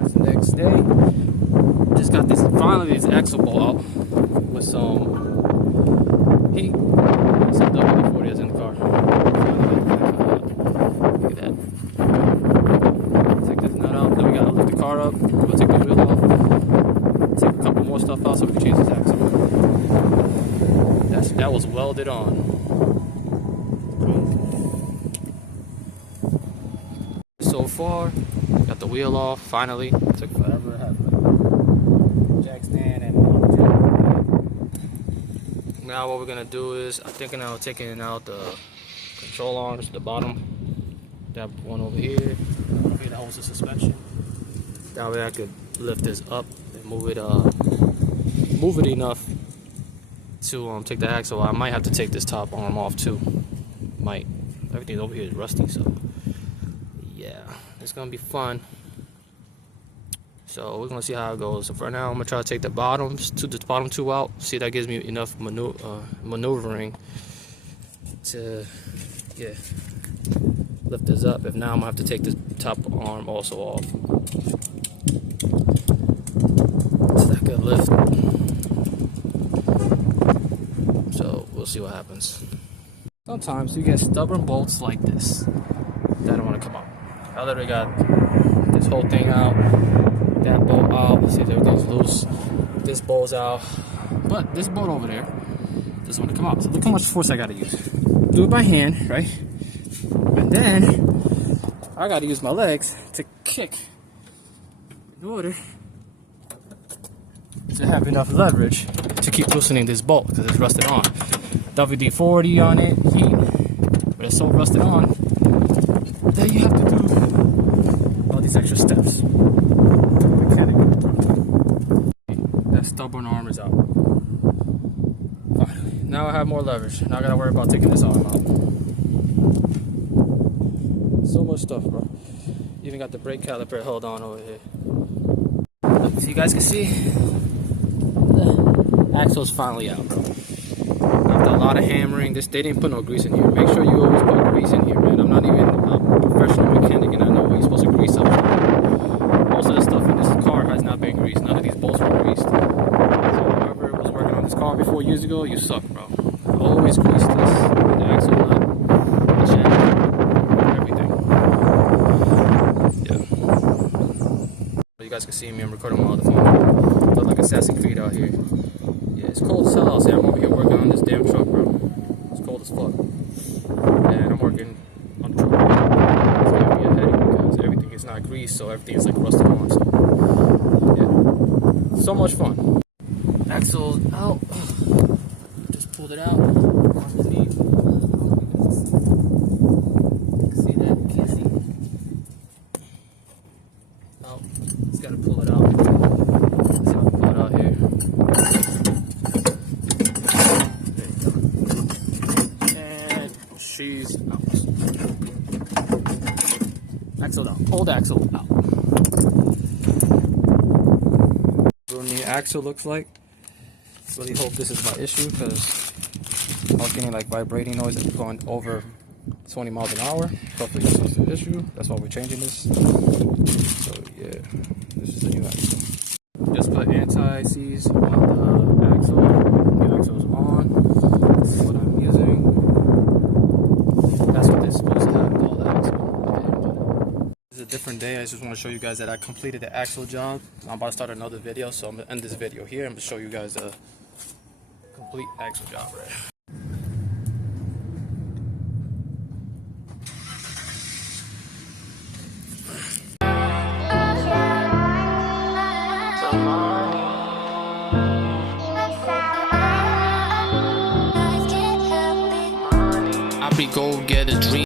It's the next day. Just got this, finally this axle bolt out with some heat. Some WD-40 is in the car. Look at that. Take this nut out. Then we gotta lift the car up. We'll take the wheel off. Take a couple more stuff out so we can change this axle. That was welded on. So far, got the wheel off. Finally, took forever to have it. Jack stand and now what we're gonna do is I'm thinking of taking out the control arms, the bottom. That one over here that holds the suspension. That way I could lift this up and move it enough to take the axle. I might have to take this top arm off too. Might. Everything over here is rusty, so yeah, it's gonna be fun. So we're gonna see how it goes. So for now, I'm gonna try to take the bottom two out. See if that gives me enough maneuvering to lift this up. If not, I'm gonna have to take this top arm also off. It's that good lift. So we'll see what happens. Sometimes you get stubborn bolts like this that don't want to come out. I literally got this whole thing out. That bolt out, see if everything's loose. This bolt's out, but this bolt over there doesn't want to come out. So look how much force I gotta use. Do it by hand, right? And then I gotta use my legs to kick in order to have enough leverage to keep loosening this bolt because it's rusted on. WD-40 on it, heat, but it's so rusted on that you have to do all these extra steps. That stubborn arm is out. Finally. Now I have more leverage. Now I gotta worry about taking this arm out. So much stuff, bro. Even got the brake caliper held on over here. Look, so you guys can see, the axle's finally out, bro. After a lot of hammering, they didn't put no grease in here. Make sure you always put grease in here, man. I'm not even a professional mechanic and I know you're supposed to grease up. Most of the stuff in this car has not been greased. None of these bolts were greased. So whoever was working on this car before years ago, you suck, bro. Always grease this, the axle nut, the shaft, everything. Yeah. You guys can see me, I'm recording my other phone. I look like Assassin's Creed out here. Yeah, it's cold as hell. See, I'm over here working on this damn truck, bro. It's cold as fuck. And I'm working on the truck. It's giving me a headache because everything is not greased, so everything is like rusted on. So, yeah. So much fun. Axle's out. Just pulled it out. See that? Can't see. Oh, just gotta pull it out. Let's see if I can pull it out here. And she's out. Axle out. Old axle out. What the axle looks like. Really hope this is my issue because I was getting like vibrating noise and going over 20 miles an hour. Hopefully this is the issue. That's why we're changing this. So yeah, this is the new axle. Just put anti-seize on the axle. The axle's on. This is what I'm using. That's what this is supposed to have, all the axle. This is a different day. I just want to show you guys that I completed the axle job. I'm about to start another video, so I'm gonna end this video here. I'm gonna show you guys a complete axle job, right? I be go get a dream.